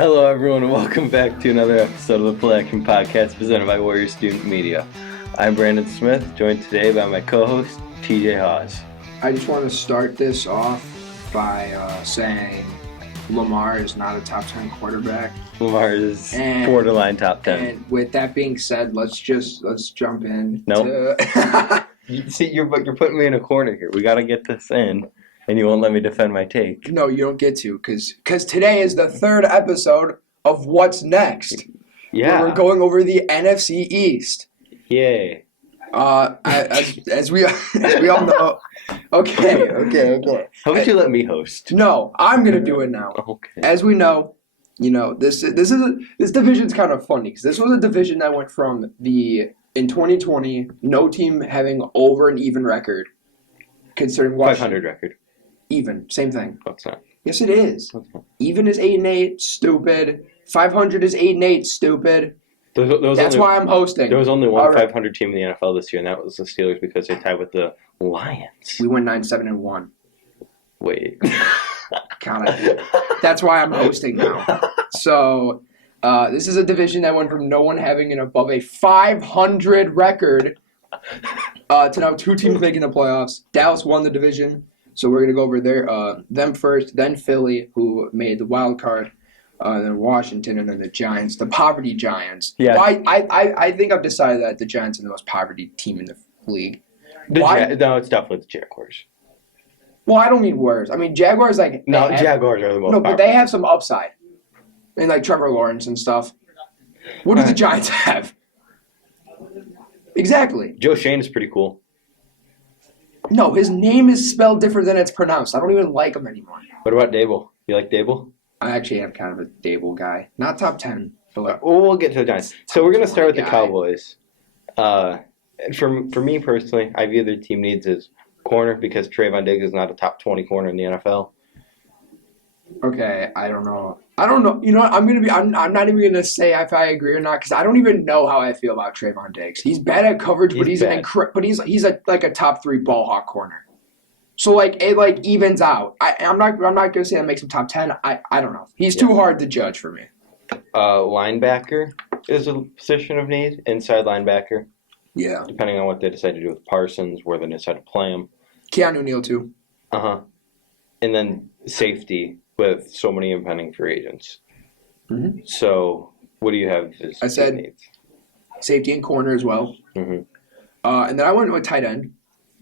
Hello, everyone, and welcome back to another episode of the Play Action Podcast presented by Warrior Student Media. I'm Brandon Smith, joined today by my co-host, TJ Hawes. I just want to start this off by saying Lamar is not a top 10 quarterback. Lamar is borderline top 10. And with that being said, let's jump in. Nope. See, you're putting me in a corner here. We got to get this in, and you won't let me defend my take. No, you don't get to, because today is the third episode of What's Next. Yeah. We're going over the NFC East. Yay. As we all know. Okay. How about you let me host? No, I'm gonna do it now. Okay. As we know, this division's kind of funny because this was a division that went from in 2020 no team having over an even record, considering 500 record. Even same thing. That's not. Yes, it is. Even is 8-8, stupid. 500 is 8-8, stupid. That's why I'm hosting. There was only one 500 team in the NFL this year, and that was the Steelers because they tied with the Lions. We went 9-7-1. Wait. Count it. That's why I'm hosting now. So, this is a division that went from no one having an above a 500 record to now two teams making the playoffs. Dallas won the division, so we're gonna go over them first, then Philly, who made the wild card. Then Washington, and then the Giants, the poverty Giants. Yeah. Well, I think I've decided that the Giants are the most poverty team in the league. No, it's definitely the Jaguars. Well, I don't mean worse. I mean, Jaguars, Jaguars are the most powerful. but they have some upside. And, like, Trevor Lawrence and stuff. What do the Giants have? Exactly. Joe Shane is pretty cool. No, his name is spelled different than it's pronounced. I don't even like him anymore. What about Dable? You like Dable? I actually am kind of a Dable guy. Not top 10. But we'll get to the Giants. So we're going to start with the Cowboys. For me personally, I view their team needs as corner because Trayvon Diggs is not a top 20 corner in the NFL. Okay, I don't know. You know what? I'm not even gonna say if I agree or not because I don't even know how I feel about Trayvon Diggs. He's bad at coverage, but he's a top 3 ball hawk corner. So it evens out. I'm not gonna say that makes him top 10. I don't know. He's too hard to judge for me. Linebacker is a position of need. Inside linebacker. Yeah. Depending on what they decide to do with Parsons, where they decide to play him. Keanu Neal too. And then safety with so many impending free agents. Mm-hmm. So what do you have as I said needs? Safety and corner as well. Mm-hmm. And then I went with tight end.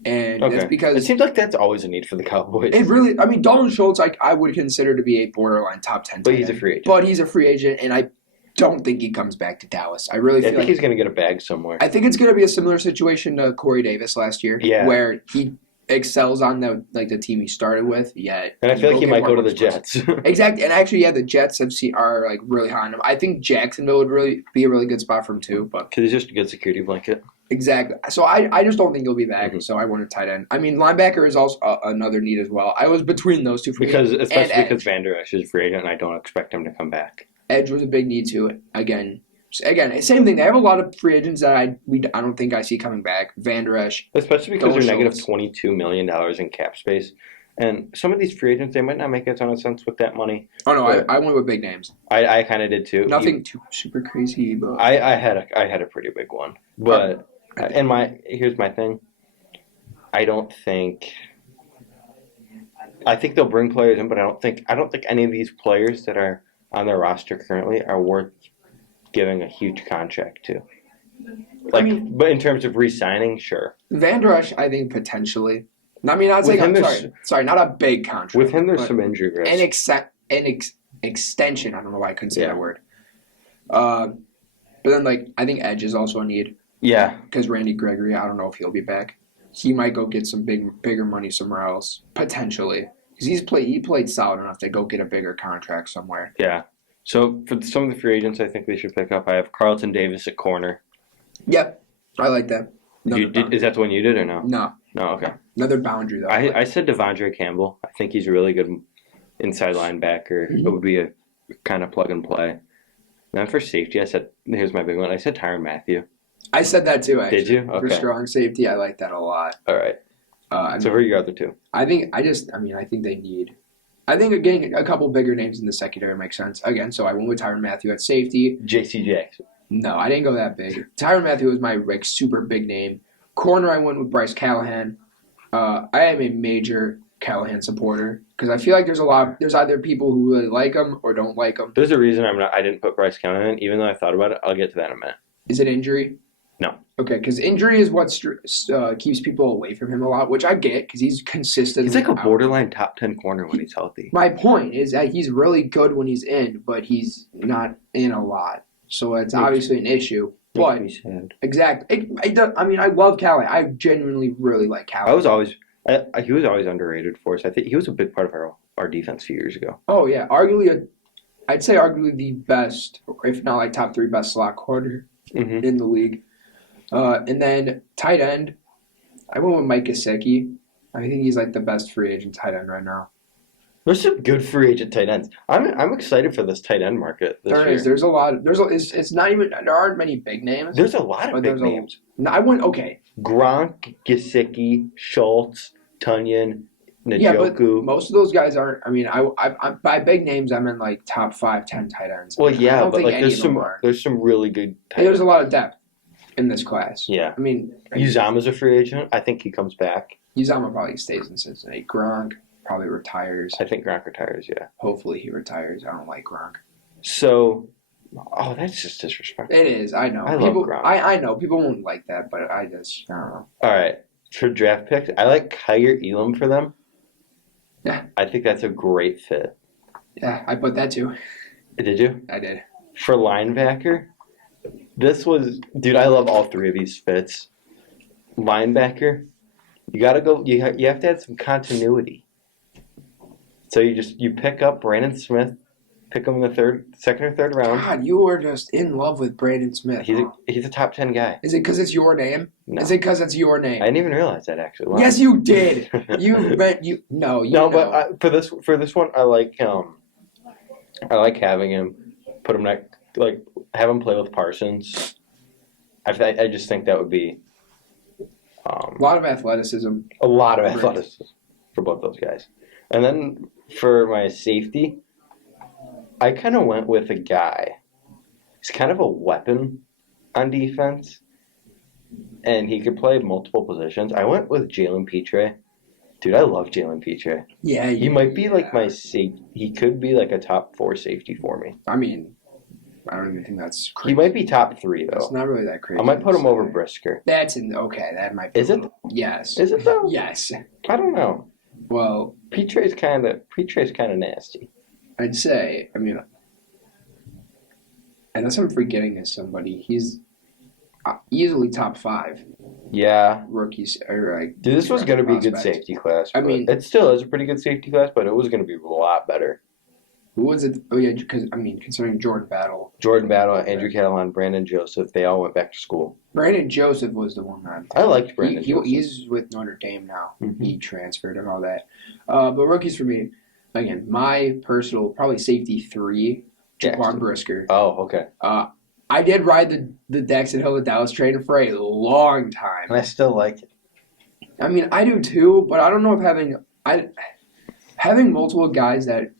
And that's because it seems like that's always a need for the Cowboys. It really, I mean, Dalton Schultz, I would consider to be a borderline top 10. But he's a free agent. But he's a free agent, and I don't think he comes back to Dallas. I think he's going to get a bag somewhere. I think it's going to be a similar situation to Corey Davis last year, where he excels on the team he started with. And I feel like he might go to the Jets. Exactly, and actually, the Jets are really high on him. I think Jacksonville would really be a really good spot for him too, but because he's just a good security blanket. Exactly. So I just don't think he'll be back. Mm-hmm. So I want a tight end. I mean, linebacker is also another need as well. I was between those two. Especially because Van Der Esch is free agent, and I don't expect him to come back. Edge was a big need too. Again, same thing. They have a lot of free agents that I don't think I see coming back. Van Der Esch. Especially because they're negative $22 million in cap space. And some of these free agents, they might not make a ton of sense with that money. Oh, no, I went with big names. I kind of did too. Nothing too super crazy. But I had a pretty big one. But here's my thing. I think they'll bring players in, but I don't think any of these players that are on their roster currently are worth giving a huge contract to. But in terms of re-signing, sure. Van Der Esch, I think potentially. I mean, not a big contract. With him, there's some injury risk. An extension. I don't know why I couldn't say that word. But then, I think Edge is also a need. Yeah. Because Randy Gregory, I don't know if he'll be back. He might go get some bigger money somewhere else, potentially. Because he played solid enough to go get a bigger contract somewhere. Yeah. So, for some of the free agents I think they should pick up, I have Carlton Davis at corner. Yep. I like that. Is that the one you did or no? No. No, okay. Another boundary, though. I said Devondre Campbell. I think he's a really good inside linebacker. Mm-hmm. It would be a kind of plug and play. Now for safety, here's my big one. I said Tyrann Mathieu. I said that too, actually. Did you? Okay. For strong safety, I like that a lot. All right. So who are your other two? I think they need. I think getting a couple bigger names in the secondary makes sense. Again, so I went with Tyrann Mathieu at safety. J.C. Jackson. No, I didn't go that big. Tyrann Mathieu was my super big name. Corner, I went with Bryce Callahan. I am a major Callahan supporter because I feel like there's either people who really like him or don't like him. There's a reason I didn't put Bryce Callahan, even though I thought about it. I'll get to that in a minute. Is it injury? No. Okay, because injury is what keeps people away from him a lot, which I get because he's consistent. He's like a borderline top 10 corner when he's healthy. My point is that he's really good when he's in, but he's not in a lot. So it's obviously an issue. But exactly, I love Callahan. I genuinely really like Callahan. He was always underrated for us. I think he was a big part of our defense a few years ago. Oh yeah, I'd say arguably the best, if not like top 3 best slot corner in the league. And then tight end, I went with Mike Gesicki. I think he's like the best free agent tight end right now. There's some good free agent tight ends. I'm excited for this tight end market this year. There's a lot. It's not even. There aren't many big names. There's a lot of big names. I went okay. Gronk, Gesicki, Schultz, Tunyon, Njoku. Yeah, but most of those guys aren't. I mean, I by big names, I meant like top 5, 10 tight ends. Well, yeah, but like there's some really good tight ends. There's a lot of depth in this class. Yeah. I mean, Uzama's a free agent. I think he comes back. Uzama probably stays in Cincinnati. Gronk probably retires. I think Gronk retires, yeah. Hopefully he retires. I don't like Gronk. So, that's just disrespectful. It is. I know. I love Gronk. I know. People won't like that, but I don't know. All right. For draft picks, I like Kyer Elam for them. Yeah. I think that's a great fit. Yeah, I put that too. Did you? I did. For linebacker, dude, I love all 3 of these fits. Linebacker, you got to go, you have to have some continuity. So you pick up Brandon Smith, pick him in the second or third round. God, you are just in love with Brandon Smith. He's a top 10 guy. Is it because it's your name? No. Is it because it's your name? I didn't even realize that actually. Wow. Yes, you did. But for this one, I like having him, put him have him play with Parsons. I just think that would be a lot of athleticism. A lot of athleticism for both those guys. And then for my safety, I kind of went with a guy. He's kind of a weapon on defense, and he could play multiple positions. I went with Jalen Petre. Dude, I love Jalen Petre. Yeah, he might be like my safety. He could be like a top 4 safety for me. I mean, I don't even think that's crazy. He might be top 3 though. It's not really that crazy. I might put him over Brisker. Okay. That might be. Is it? Yes. Is it though? Yes. I don't know. Well, Petre's kind of nasty. I'd say. I mean, unless I'm forgetting somebody, he's easily top 5. Yeah. Rookies are like. Dude, this was going to be a good safety class. I mean, it still is a pretty good safety class, but it was going to be a lot better. Who was it? Oh yeah, because considering Jordan Battle, Andrew Catalan, Brandon Joseph, they all went back to school. Brandon Joseph was the one that I liked Brandon Joseph. He's with Notre Dame now. Mm-hmm. He transferred and all that. But rookies for me, again, my personal probably safety 3, Jaquan Brisker. Oh, okay. I did ride the Daxton Hill to Dallas train for a long time. And I still like it. I mean, I do too, but I don't know if having multiple guys that.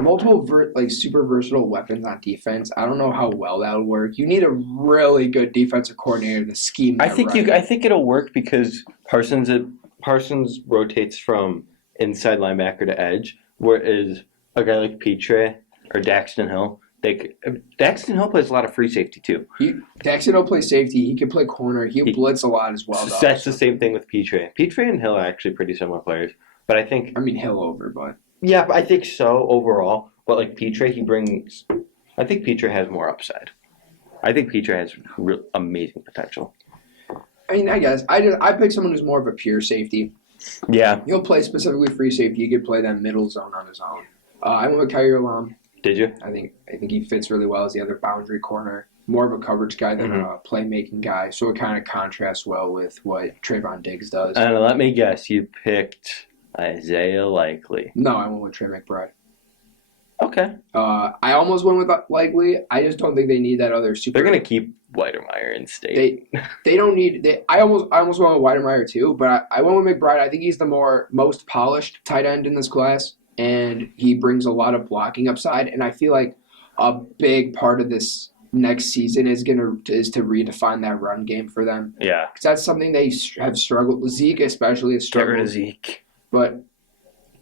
Multiple super versatile weapons on defense. I don't know how well that would work. You need a really good defensive coordinator to scheme that I think it'll work because Parsons rotates from inside linebacker to edge, whereas a guy like Petre or Daxton Hill, Daxton Hill plays a lot of free safety too. Daxton Hill plays safety. He can play corner. He blitz a lot as well. That's the same thing with Petre. Petre and Hill are actually pretty similar players, but I think Hill over, but. Yeah, I think so overall. But like Petre, I think Petre has more upside. I think Petre has real amazing potential. I mean, I guess I picked someone who's more of a pure safety. Yeah, He'll play specifically free safety. He could play that middle zone on his own. I went with Kyer Elam. Did you? I think he fits really well as the other boundary corner. More of a coverage guy than a playmaking guy, so it kind of contrasts well with what Trayvon Diggs does. And let me guess, you picked Isaiah Likely. No, I went with Trey McBride. Okay. I almost went with Likely. I just don't think they need that other super. They're gonna keep Weidermeyer in state. They don't need. I almost went with Weidermeyer too, but I went with McBride. I think he's the most polished tight end in this class. and he brings a lot of blocking upside. And I feel like a big part of this next season is to redefine that run game for them. Yeah. Because that's something they have struggled. Zeke especially has struggled. Get rid of Zeke. But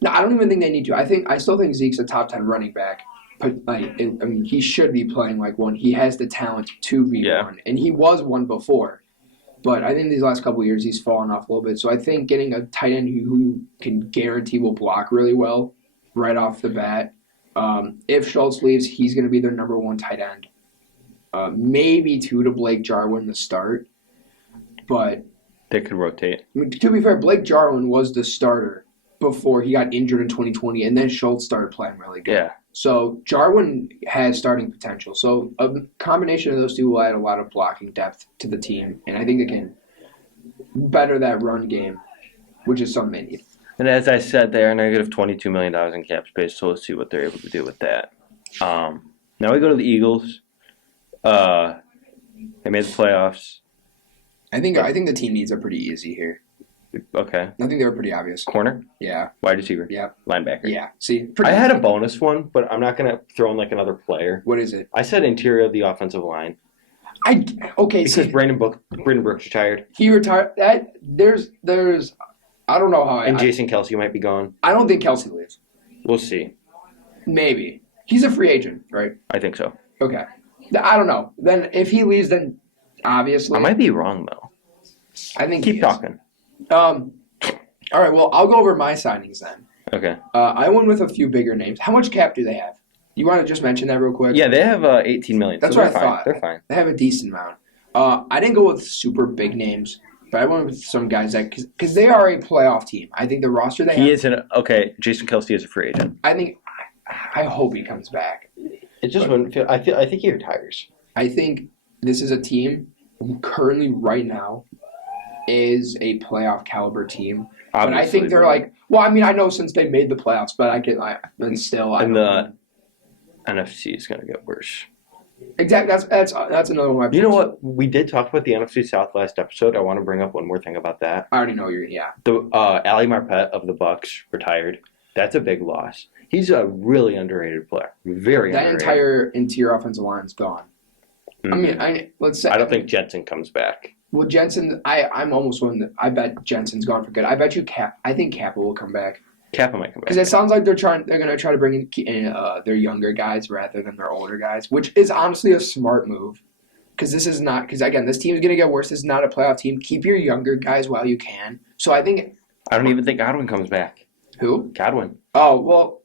no, I don't even think they need to. I still think Zeke's a top 10 running back. But he should be playing like one. He has the talent to be one, and he was one before. But I think these last couple of years he's fallen off a little bit. So I think getting a tight end who can guarantee will block really well right off the bat. If Schultz leaves, he's going to be their number one tight end. Maybe two to Blake Jarwin to start. But they could rotate. To be fair, Blake Jarwin was the starter before he got injured in 2020, and then Schultz started playing really good. Yeah. So Jarwin has starting potential. So a combination of those two will add a lot of blocking depth to the team, and I think they can better that run game, which is something they need. And as I said, they are negative $22 million in cap space, so let's see what they're able to do with that. Now we go to the Eagles. They made the playoffs. I think the team needs are pretty easy here. Okay. I think they were pretty obvious. Corner? Yeah. Wide receiver? Yeah. Linebacker? Yeah. See, I had a bonus one, but I'm not going to throw in like another player. What is it? I said interior of the offensive line. Because Brandon Brooks retired. He retired. There's I don't know how. And Jason Kelce might be gone. I don't think Kelce leaves. We'll see. Maybe. He's a free agent, right? I think so. Okay. I don't know. Then if he leaves, then obviously. I might be wrong though. I think. Keep talking. All right. Well, I'll go over my signings then. Okay. I went with a few bigger names. How much cap do they have? You want to just mention that real quick? Yeah, they have $18 million. That's so what I thought. They're fine. They have a decent amount. I didn't go with super big names, but I went with some guys that because they are a playoff team. I think the roster they have. Jason Kelce is a free agent. I hope he comes back. It just wouldn't feel. I think he retires. I think this is a team who currently right now is a playoff caliber team. Obviously, but I think they're like. Well, I mean, I know since they made the playoffs, but the NFC is going to get worse. Exactly. That's another one. You know what? We did talk about the NFC South last episode. I want to bring up one more thing about that. I already know The Ali Marpet of the Bucks retired. That's a big loss. He's a really underrated player. Very underrated. That entire interior offensive line is gone. Mm-hmm. I mean, let's say. I don't think Jensen comes back. Well, Jensen, I'm almost willing to. I bet Jensen's gone for good. I bet you I think Kappa will come back. Kappa might come back. Because it sounds like they're going to try to bring in their younger guys rather than their older guys, which is honestly a smart move. Because this is not. Because again, this team is going to get worse. This is not a playoff team. Keep your younger guys while you can. So I think. I don't even think Godwin comes back. Who? Godwin. Oh well.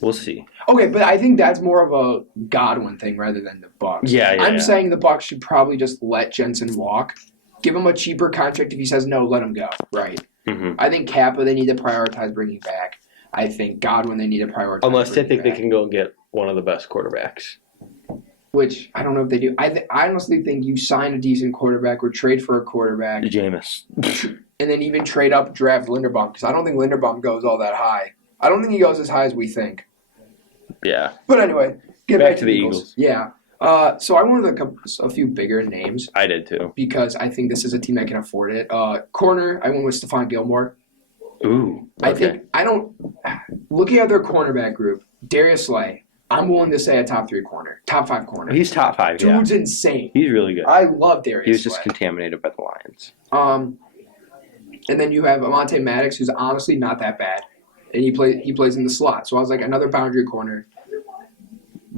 We'll see. Okay, but I think that's more of a Godwin thing rather than the Bucs. I'm saying the Bucs should probably just let Jensen walk. Give him a cheaper contract. If he says no, let him go. Right. Mm-hmm. I think Kappa they need to prioritize bringing back. I think Godwin they need to prioritize. Unless they think they can go and get one of the best quarterbacks. Which I don't know if they do. I honestly think you sign a decent quarterback or trade for a quarterback. Jameis. And then even trade up, draft Linderbaum because I don't think Linderbaum goes all that high. I don't think he goes as high as we think. Yeah. But anyway, get back to the Eagles. Yeah. So I wanted a few bigger names. I did too. Because I think this is a team that can afford it. Corner, I went with Stefan Gilmore. Ooh. Okay. Looking at their cornerback group, Darius Slay, I'm willing to say a top 5 corner. He's top 5, yeah. Dude's insane. He's really good. I love Darius Slay. He was just contaminated by the Lions. And then you have Amonte Maddox, who's honestly not that bad. And he plays in the slot. So I was like, another boundary corner.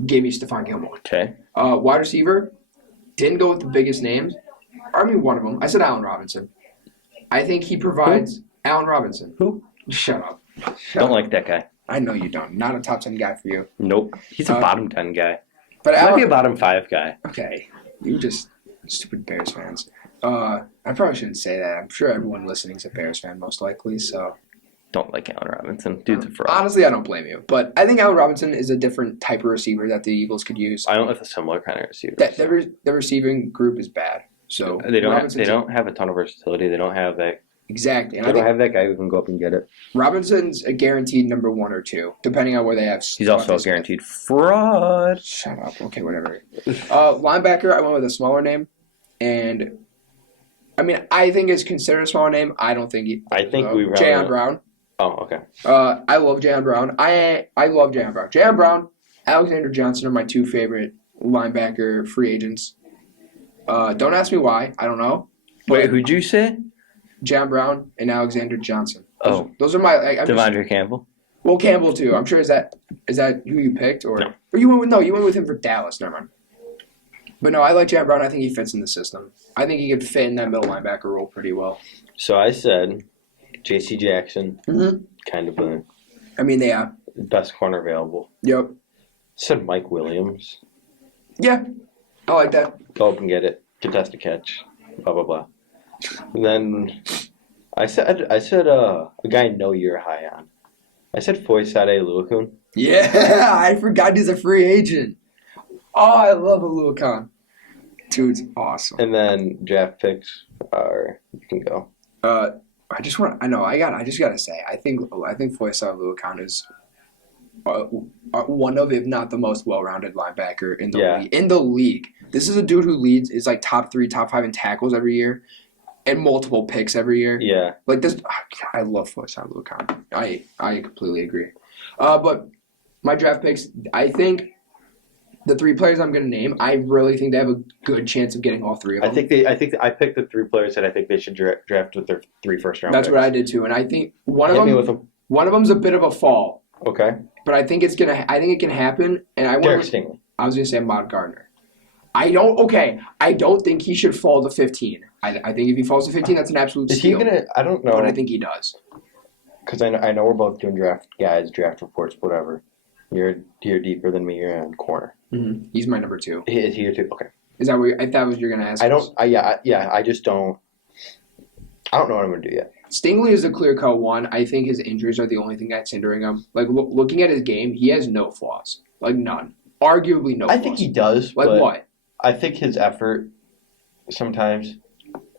Gave me Stefan Gilmore. Okay. Wide receiver, didn't go with the biggest names. I mean, one of them. I said Allen Robinson. I think he provides Allen Robinson. Who? Shut up. Don't like that guy. I know you don't. Not a top 10 guy for you. Nope. He's a bottom 10 guy. But Might be a bottom 5 guy. Okay. You just stupid Bears fans. I probably shouldn't say that. I'm sure everyone listening is a Bears fan, most likely. So. Don't like Allen Robinson. Dude's a fraud. Honestly, I don't blame you. But I think Allen Robinson is a different type of receiver that the Eagles could use. I went with a similar kind of receiver. The receiving group is bad. So they don't have a ton of versatility. They don't have that. Exactly. They don't have that guy who can go up and get it. Robinson's a guaranteed number 1 or 2, depending on where they have. He's also a guaranteed fraud. Shut up. Okay, whatever. Linebacker, I went with a smaller name. And, I mean, I think it's considered a smaller name. I don't think I think we Jayon Brown. Oh, okay. I love Jan Brown. I love Jan Brown. Jan Brown, Alexander Johnson are my two favorite linebacker free agents. Don't ask me why. I don't know. Wait, who'd you say? Jan Brown and Alexander Johnson. Oh, Those are my. Devondre Campbell. Well, Campbell too. I'm sure is that who you picked or No. Or you went with him for Dallas. Never mind. But no, I like Jan Brown. I think he fits in the system. I think he could fit in that middle linebacker role pretty well. So I said J.C. Jackson, Mm-hmm. kind of the Best corner available. Yep. Said Mike Williams. Yeah, I like that. Go up and get it. Contest a catch. Blah, blah, blah. And then I said a guy I know you're high on. I said Foyesade Luakun. Yeah, I forgot he's a free agent. Oh, I love Aluakon. Dude's awesome. And then draft picks are, you can go. I just gotta say, I think Foyesade Aluakon is one of, if not the most well-rounded linebacker in the league. In the league, this is a dude who is like top 3, top 5 in tackles every year, and multiple picks every year. Yeah. Like this, I love Foyesade Aluakon. I completely agree. But my draft picks, I think the 3 players I'm going to name, I really think they have a good chance of getting all 3 of them. I picked the 3 players that I think they should draft with their 3 first-round That's picks. what I did too, and I think one of them's a bit of a fall. Okay. But I think it can happen. And Derek Stingley. I was going to say Ahmad Gardner. I don't think he should fall to 15. I think if he falls to 15, that's an absolute steal. Is he gonna? I don't know. But I think he does. Because I know we're both doing draft reports, whatever. You're deeper than me. You're in corner. Mm-hmm. He's my number 2. Is he your 2? Okay. Is that what that was you're going to ask? I just don't. I don't know what I'm gonna do yet. Stingley is a clear-cut one. I think his injuries are the only thing that's hindering him. Like, looking at his game, he has no flaws. Like, none. Arguably no flaws. I think he does. Like, but what? I think his effort sometimes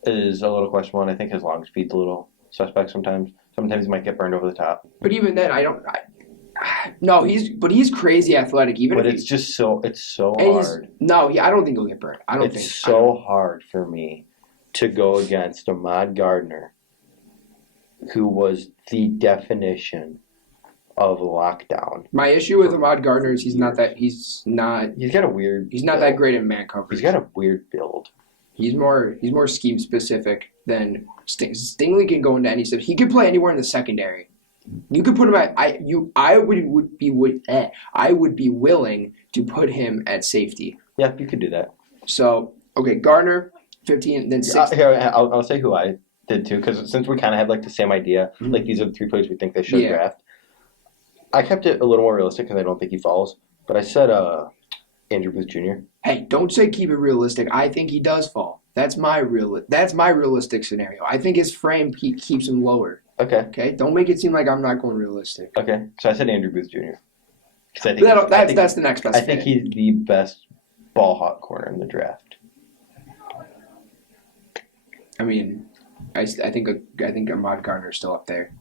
is a little questionable, and I think his long speed's a little suspect sometimes. Sometimes he might get burned over the top. But even then, he's crazy athletic. It's so hard. I don't think he'll get burned. It's so hard for me to go against Ahmad Gardner, who was the definition of lockdown. My issue with Ahmad Gardner is he's not that great in man coverage. He's got a weird build. He's more scheme specific than Stingley can go into any stuff. He could play anywhere in the secondary. You could put him at I would be willing to put him at safety. Yeah, you could do that. So okay, Gardner 15, then 16. Here, I'll say who I did too, because since we kind of had like the same idea, Mm-hmm. like these are the 3 players we think they should draft. I kept it a little more realistic because I don't think he falls. But I said Andrew Booth Jr. Hey, don't say keep it realistic. I think he does fall. That's my realistic scenario. I think his frame keeps him lower. Okay. Okay. Don't make it seem like I'm not going realistic. Okay. So I said Andrew Booth Jr. That's the next best. I think he's the best ball hawk corner in the draft. I mean, I think Ahmad Gardner's still up there.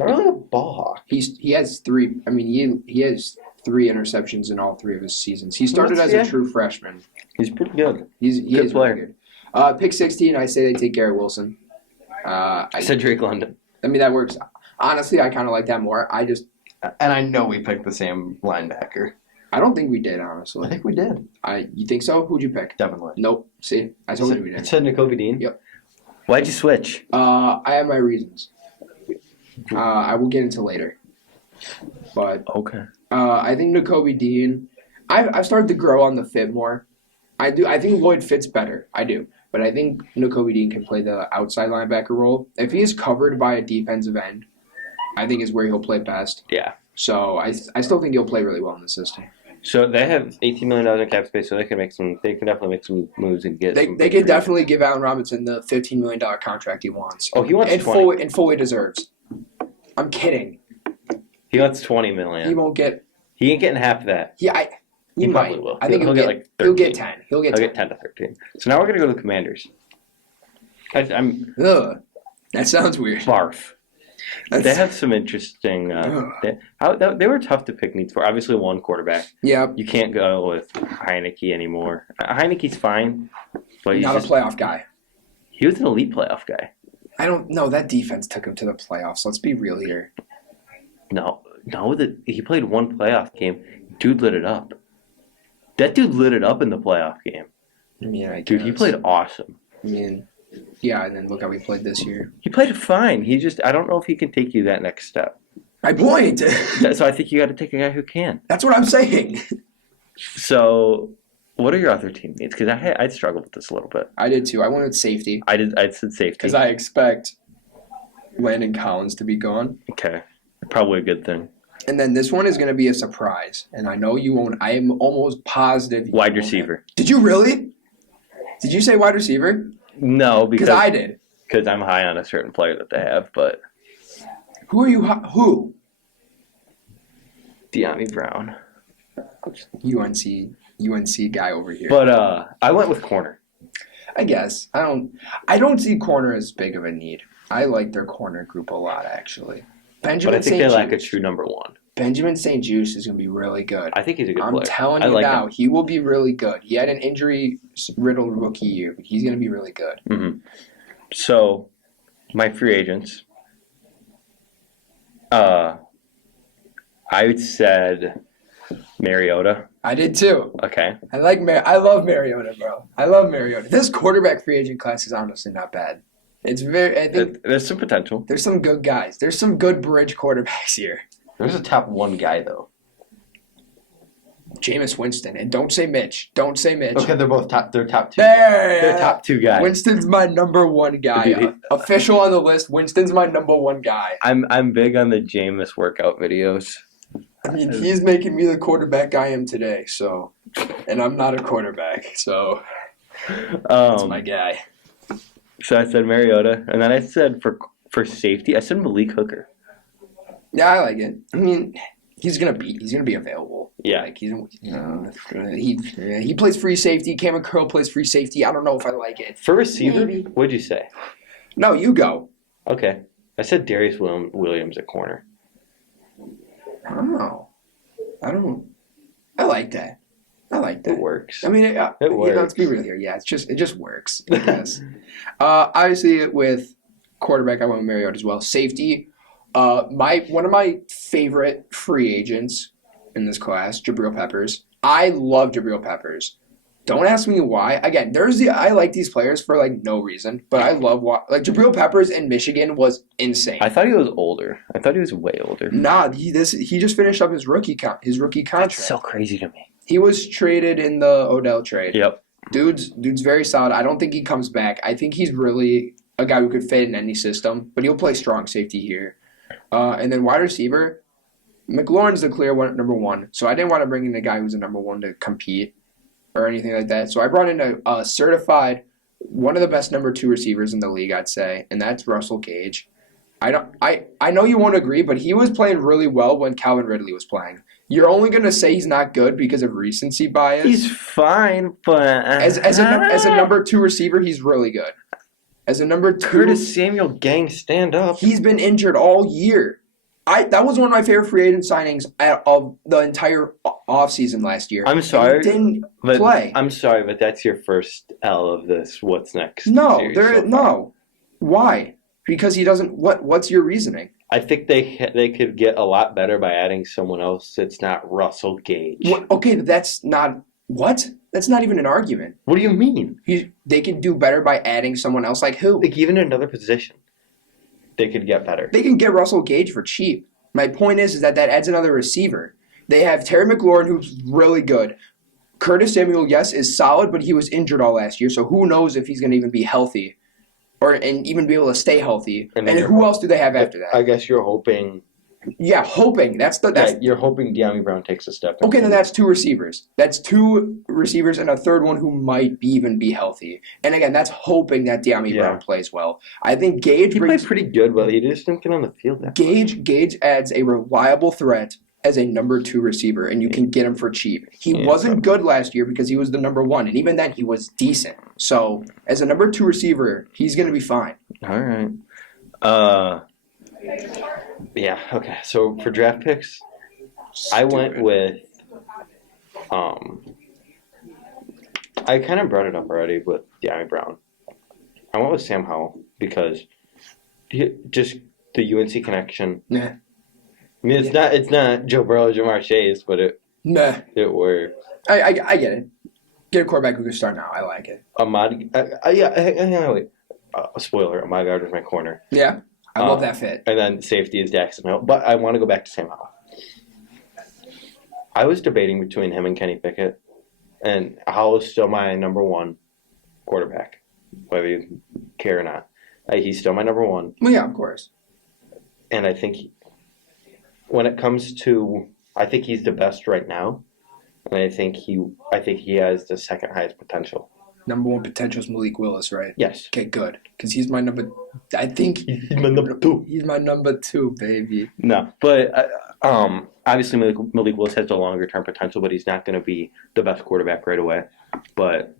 Not really a ball hawk. He has 3. I mean, he has 3 interceptions in all 3 of his seasons. He started as a true freshman. He's pretty good. He good is player. really good. Pick 16. I say they take Garrett Wilson. I said Drake London. I mean, that works. Honestly, I kind of like that more. And I know we picked the same linebacker. I don't think we did, honestly. I think we did. You think so? Who'd you pick? Definitely. Nope. See, I told you we It did. said N'Kobe Dean? Yep. Why'd you switch? I have my reasons. I will get into later. But Okay. I think N'Kobe Dean. I've started to grow on the fit more. I do. I think Lloyd fits better. I do. But I think N'Kobe Dean can play the outside linebacker role. If he is covered by a defensive end, I think is where he'll play best. Yeah. So I still think he'll play really well in the system. So they have $18 million in cap space, so they can definitely make some moves and get. They could definitely give Allen Robinson the $15 million contract he wants. Oh, he wants 20. And fully deserves. I'm kidding. He wants $20 million. He won't get. He ain't getting half of that. Yeah, he might. Probably will. I think he'll get like 13. He'll get 10. He'll get 10 to 13. So now we're gonna go to the Commanders. I'm Ugh, that sounds weird. barf. They have some interesting. They were tough to pick needs for. Obviously, one quarterback. Yeah. You can't go with Heineke anymore. Heineke's fine, but he's not a playoff guy. He was an elite playoff guy. I don't know. That defense took him to the playoffs. Let's be real here. No, that he played one playoff game. Dude lit it up. That dude lit it up in the playoff game. Yeah, Dude, he played awesome. I mean, yeah, and then look how he played this year. He played fine. I don't know if he can take you that next step. My point. So I think you got to take a guy who can. That's what I'm saying. So, what are your other teammates? Because I struggled with this a little bit. I did too. I wanted safety. I said safety. Because I expect Landon Collins to be gone. Okay. Probably a good thing. And then this one is going to be a surprise. And I know you won't. I am almost positive. Wide receiver. Did you really? Did you say wide receiver? No, because I did. Because I'm high on a certain player that they have, but. Who are you? Who? De'Ami Brown. UNC guy over here. But I went with corner. I guess. I don't see corner as big of a need. I like their corner group a lot, actually. But I think they lack a true number one. Benjamin St. Juice is going to be really good. I think he's a good player. I'm telling you now, he will be really good. He had an injury-riddled rookie year, but he's going to be really good. Mm-hmm. So, my free agents. I said Mariota. I did too. Okay. I love Mariota, bro. I love Mariota. This quarterback free agent class is honestly not bad. It's I think there's some potential. There's some good guys. There's some good bridge quarterbacks here. There's a top one guy though. Jameis Winston, and don't say Mitch. Don't say Mitch. Okay, they're both top. They're top two. They're top two guys. Winston's my number one guy. Official on the list. Winston's my number one guy. I'm big on the Jameis workout videos. I mean, he's making me the quarterback I am today. So, and I'm not a quarterback. So, that's my guy. So I said Mariota, and then I said for safety, I said Malik Hooker. Yeah, I like it. I mean, he's gonna be available. Yeah, like he plays free safety. Cameron Curl plays free safety. I don't know if I like it. For receiver, what'd you say? No, you go. Okay, I said Darius Williams at corner. Oh, I like that. It works. I mean, it works. Let's be real here. Yeah, it just works. I guess. Obviously, with quarterback, I went with Mariota as well. Safety, one of my favorite free agents in this class, Gibril Peppers. I love Gibril Peppers. Don't ask me why. Again, I like these players for like no reason, but I love Gibril Peppers in Michigan was insane. I thought he was older. I thought he was way older. Nah, he just finished up his rookie contract. That's so crazy to me. He was traded in the Odell trade. Yep. Dude's very solid. I don't think he comes back. I think he's really a guy who could fit in any system, but he'll play strong safety here. And then wide receiver, McLaurin's the clear number one. So I didn't want to bring in a guy who's a number one to compete or anything like that. So I brought in a certified, one of the best number two receivers in the league, I'd say, and that's Russell Gage. I know you won't agree, but he was playing really well when Calvin Ridley was playing. You're only going to say he's not good because of recency bias. He's fine, but as a number two receiver, he's really good. As a number two, Curtis Samuel, gang, stand up. He's been injured all year. That was one of my favorite free agent signings of the entire offseason last year. I'm sorry, he didn't play. I'm sorry, but that's your first L of this. What's next? No. Why? Because he doesn't. What's your reasoning? I think they could get a lot better by adding someone else that's not Russell Gage. Okay, but that's not what? That's not even an argument. What do you mean? They could do better by adding someone else. Like who? Like even another position, they could get better. They can get Russell Gage for cheap. My point is that adds another receiver. They have Terry McLaurin, who's really good. Curtis Samuel, yes, is solid, but he was injured all last year, so who knows if he's going to even be healthy. And even be able to stay healthy. And who else do they have after that? I guess you're hoping. Yeah, hoping. You're hoping De'Ami Brown takes a step. Okay, then that's two receivers. That's two receivers and a third one who might even be healthy. And again, that's hoping that De'Ami Brown plays well. I think Gage played pretty good, but he just didn't get on the field that much. Gage adds a reliable threat as a number two receiver, and you can get him for cheap. He wasn't good last year because he was the number one, and even then he was decent. So as a number two receiver, he's going to be fine. All right. Yeah, okay. So for draft picks, I went with I kind of brought it up already with De'Ami Brown. I went with Sam Howell because just the UNC connection. Nah. I mean, it's not Joe Burrow or Jamar Chase, but it works. I get it. Get a quarterback who can start now. I like it. Ahmad, wait. Spoiler: Ahmad Gardner is my corner. Yeah, I love that fit. And then safety is Jackson Hill. But I want to go back to Sam Howell. I was debating between him and Kenny Pickett, and Howell is still my number one quarterback, whether you care or not. He's still my number one. Well, yeah, of course. And I think when it comes to, I think he's the best right now, and I think he has the second highest potential. Number one potential is Malik Willis, right? Yes. Okay, good. Because he's my number. I think he's my number two. He's my number two, baby. No, but obviously Malik Willis has the longer term potential, but he's not going to be the best quarterback right away. But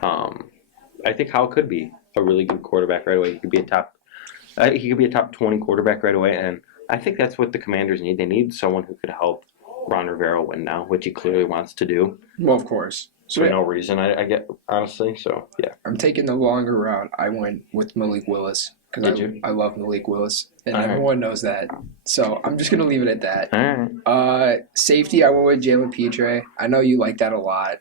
I think Howell could be a really good quarterback right away. He could be a top 20 quarterback right away, and I think that's what the Commanders need. They need someone who could help Ron Rivera win now, which he clearly wants to do. Well, of course. So no reason, I get, honestly. So, yeah. I'm taking the longer route. I went with Malik Willis because I love Malik Willis, and everyone knows that. So I'm just going to leave it at that. All right. Safety, I went with Jalen Petre. I know you like that a lot.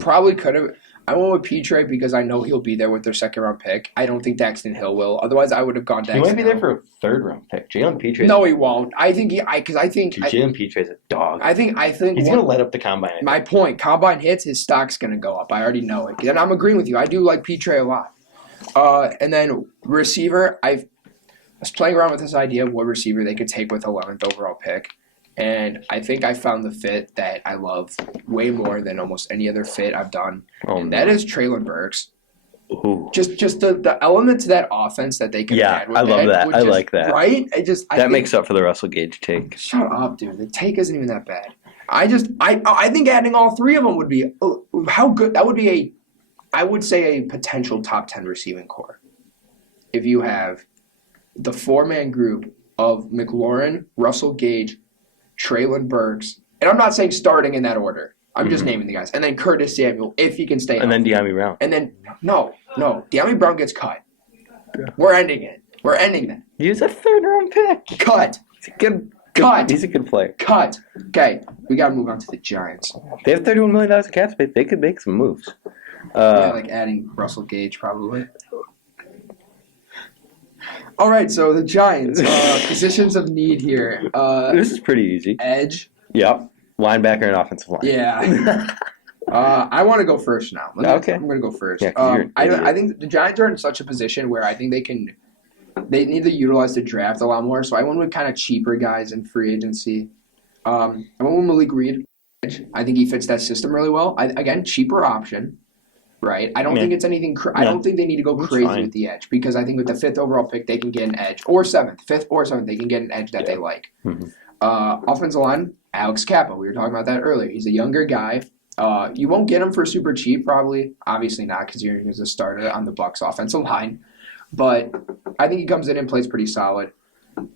Probably could have. I went with Petre because I know he'll be there with their second-round pick. I don't think Daxton Hill will. Otherwise, I would have gone Daxton Hill. He might be there for a third-round pick. Jalen Petre. No, he won't. I think Jalen Petre is a dog. I think he's going to let up the combine. My point, combine hits, his stock's going to go up. I already know it. And I'm agreeing with you. I do like Petre a lot. And then receiver, I was playing around with this idea of what receiver they could take with 11th overall pick. And I think I found the fit that I love way more than almost any other fit I've done. That is Treylon Burks. Ooh. Just the element to that offense that they can add. I love that. I like that. Right? That makes up for the Russell Gage take. Shut up, dude. The take isn't even that bad. I think adding all three of them would be how good. That would be I would say a potential top 10 receiving core. If you have the 4-man group of McLaurin, Russell Gage, Treylon Burks, and I'm not saying starting in that order. I'm just naming the guys. And then Curtis Samuel, if he can stay And then De'Ami Brown. And then, no. De'Ami Brown gets cut. Yeah. We're ending it. We're ending that. Use a third-round pick. Cut. Cut. He's a good player. Cut. Okay, we got to move on to the Giants. They have $31 million of cap space. They could make some moves. Like adding Russell Gage, probably. All right, so the Giants, positions of need here. This is pretty easy. Edge. Yep. Linebacker and offensive line. Yeah. I want to go first now. Okay. I'm going to go first. Yeah, I think the Giants are in such a position where I think they need to utilize the draft a lot more. So I went with kind of cheaper guys in free agency. I went with Malik Reed. I think he fits that system really well. Again, cheaper option. Right, I don't think it's anything. I don't think they need to go crazy with the edge because I think with the 5th overall pick they can get an edge, or 7th, 5th or 7th they can get an edge that they like. Mm-hmm. Offensive line, Alex Kappa. We were talking about that earlier. He's a younger guy. You won't get him for super cheap, probably. Obviously not because you're a starter on the Bucs offensive line, but I think he comes in and plays pretty solid.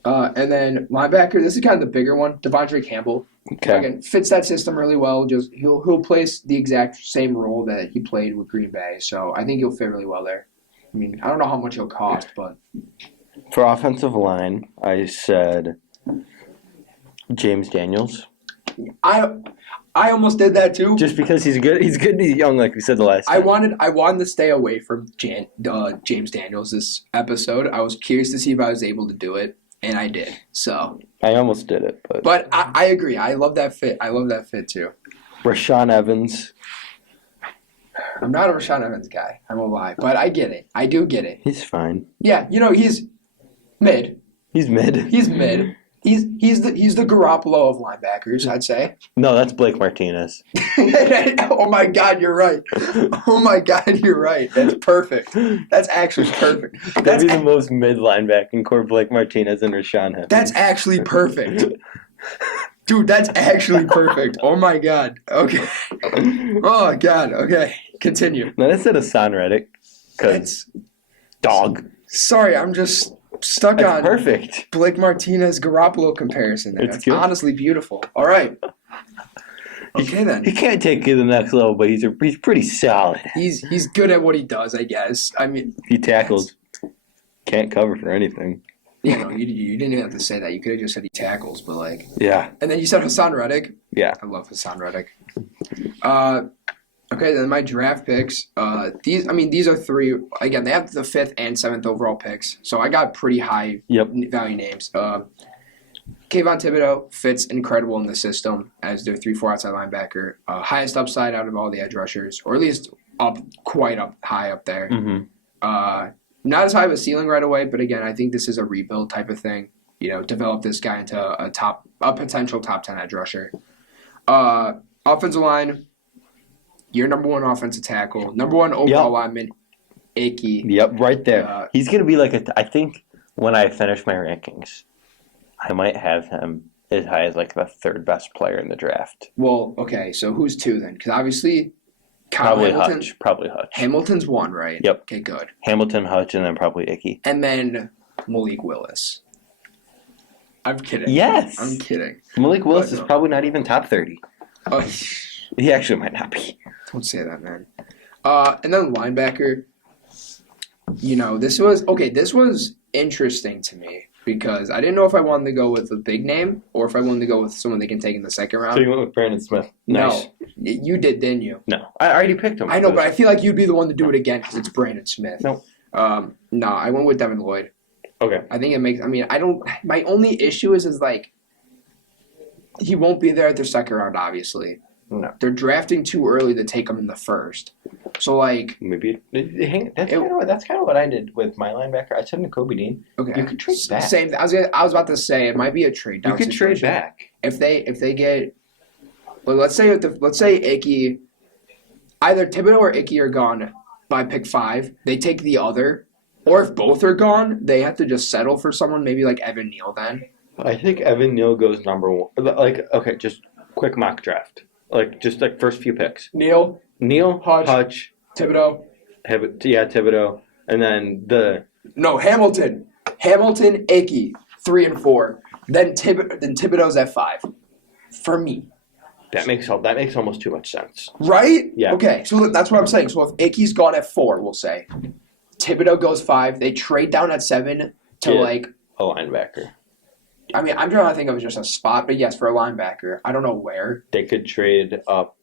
And then linebacker, this is kind of the bigger one, Devondre Campbell. Okay. Again, fits that system really well. Just he'll play the exact same role that he played with Green Bay. So I think he'll fit really well there. I mean, I don't know how much he'll cost, but for offensive line, I said James Daniels. I almost did that too. Just because he's good. He's good and he's young, like we said the last time. I wanted to stay away from James Daniels this episode. I was curious to see if I was able to do it. And I did. So I almost did it, but I agree. I love that fit. I love that fit too. Rashaan Evans. I'm not a Rashaan Evans guy. I won't lie, but I get it. I do get it. He's fine. Yeah, he's mid. He's mid. He's mid. He's the Garoppolo of linebackers, I'd say. No, that's Blake Martinez. Oh my God, you're right. Oh my God, you're right. That's perfect. That's actually perfect. That'd be the most mid linebacking core, Blake Martinez and Rashaan Evans. That's actually perfect. Dude, that's actually perfect. Oh my God. Okay. Oh God. Okay. Continue. Then I said Hassan Reddick. Because dog. Sorry, I'm just stuck That's on perfect. Blake Martinez Garoppolo comparison there. That's honestly beautiful. All right. Okay then. He can't take it to the next level, but he's pretty solid. He's good at what he does, I guess. I mean, he tackles can't cover for anything. Yeah, no, you didn't even have to say that. You could have just said he tackles, but like. Yeah. And then you said Hassan Reddick. Yeah. I love Hassan Reddick. Okay, then my draft picks. These are three. Again, they have the 5th and 7th overall picks, so I got pretty high value names. Kayvon Thibodeau fits incredible in the system as their 3-4 outside linebacker. Highest upside out of all the edge rushers, or at least quite high up there. Mm-hmm. Not as high of a ceiling right away, but again, I think this is a rebuild type of thing. Develop this guy into a potential top 10 edge rusher. Offensive line, your number 1 offensive tackle, number 1 overall lineman, Icky. Yep, right there. He's going to be I think when I finish my rankings, I might have him as high as like the 3rd best player in the draft. Well, okay, so who's 2 then? Because obviously, Probably Hutch. Hamilton's 1, right? Yep. Okay, good. Hamilton, Hutch, and then probably Icky. And then Malik Willis. I'm kidding. Yes. I'm kidding. Malik Willis is probably not even top 30. Oh, he actually might not be. Don't say that, man. And then linebacker. This was interesting to me because I didn't know if I wanted to go with a big name or if I wanted to go with someone they can take in the 2nd round. So you went with Brandon Smith. Nice. No, you did, didn't you? No, I already picked him. I know, but I feel like you'd be the one to do it again because it's Brandon Smith. No. No, I went with Devin Lloyd. Okay. I think it makes. My only issue is he won't be there at their 2nd round, obviously. No. They're drafting too early to take him in the 1st. So maybe that's kind of what I did with my linebacker. I said to Kobe Dean, okay, you could trade back. Same. I was about to say it might be a trade down. You could situation. trade back if they get. Well, let's say Icky, either Thibodeau or Icky are gone by pick 5. They take the other, or if both are gone, they have to just settle for someone maybe like Evan Neal. Then I think Evan Neal goes number 1. Just quick mock draft. Just first few picks. Neal, Hutch, Thibodeau. Thibodeau, and then Hamilton, Icky, 3 and 4. Then Thibodeau's at 5. For me, that makes almost too much sense. Right? Yeah. Okay, so that's what I'm saying. So if Icky's gone at 4, we'll say Thibodeau goes 5. They trade down at 7 to a linebacker. I'm trying to think of just a spot, but yes, for a linebacker. I don't know where. They could trade up.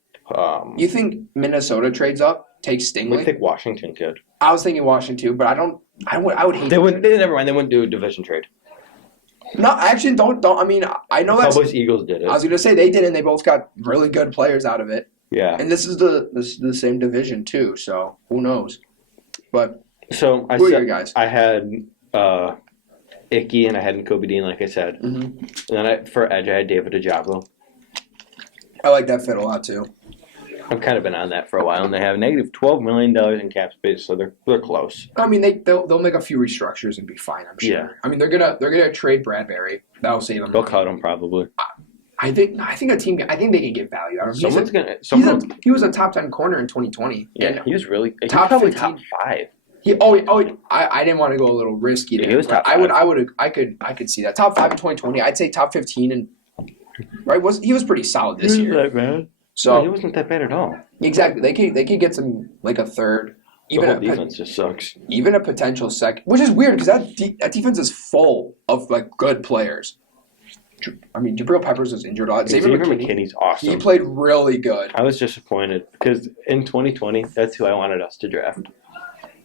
You think Minnesota trades up, takes Stingley? I think Washington could. I was thinking Washington too, but I would hate. Never mind. They wouldn't do a division trade. No, actually, don't. I know that Cowboys Eagles did it. I was going to say they did, and they both got really good players out of it. Yeah. And this is the same division too, so who knows? But so who are your guys? I had Icky and I had Kobe Dean, like I said. Mm-hmm. And then for edge, I had David Ojabo. I like that fit a lot too. I've kind of been on that for a while, and they have negative $12 million in cap space, so they're close. I mean, they'll make a few restructures and be fine. I'm sure. Yeah. I mean, they're gonna trade Bradbury. That'll save them. They'll cut him probably. I think they can get value out of him. He was a top 10 corner in 2020. Yeah, he was really top 15. Top 5. I didn't want to go a little risky there. He was top 5. I could see that top 5 in 2020. I'd say top 15 and right he was pretty solid this year. That bad. So he wasn't that bad at all. Exactly. They could get some like a third. Even the whole defense just sucks. Even a potential second, which is weird because that defense is full of like good players. I mean, Gibril Peppers was injured a lot. Xavier McKinney's awesome. He played really good. I was disappointed because in 2020, that's who I wanted us to draft.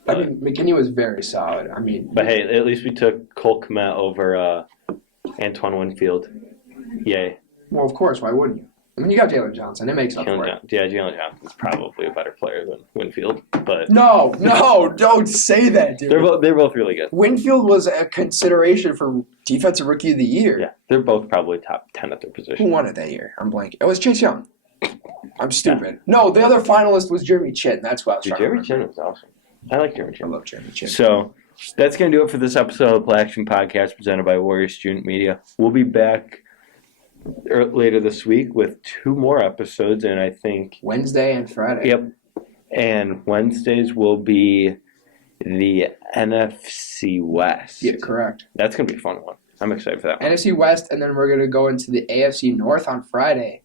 I mean, McKinney was very solid. But hey, at least we took Cole Kmet over Antoine Winfield. Yay. Well, of course. Why wouldn't you? I mean, you got Jalen Johnson. It makes up for it. Yeah, Jalen Johnson's probably a better player than Winfield. But no, don't say that, dude. They're both really good. Winfield was a consideration for Defensive Rookie of the Year. Yeah, they're both probably top 10 at their position. Who won it that year? I'm blanking. It was Chase Young. I'm stupid. Yeah. No, the other finalist was Jeremy Chin. That's what I was trying to remember. Jeremy Chin was awesome. I like Jeremy Chin. I love Jeremy Chin. So that's going to do it for this episode of Play Action Podcast presented by Warrior Student Media. We'll be back later this week with 2 more episodes, and I think Wednesday and Friday. Yep. And Wednesdays will be the NFC West. Yeah, correct. That's going to be a fun one. I'm excited for that one. NFC West, and then we're going to go into the AFC North on Friday.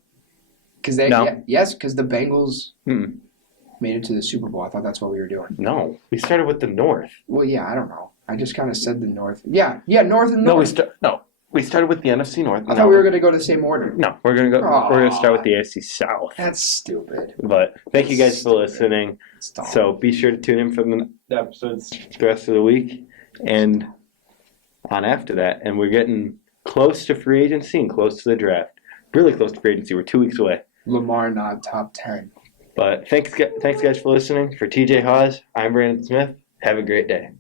Because the Bengals. made it to the Super Bowl. I thought that's what we were doing. No, we started with the North. Well, yeah, I don't know. I just kind of said the North. Yeah, North and No, North. we started with the NFC North. I thought we were going to go the same order. No, we're gonna go. We're gonna start with the AFC South. That's stupid. But thank you guys for listening. Stop. So be sure to tune in for the episodes the rest of the week and on after that. And we're getting close to free agency and close to the draft. Really close to free agency. We're 2 weeks away. Lamar not top 10. But thanks guys for listening. For TJ Hawes, I'm Brandon Smith. Have a great day.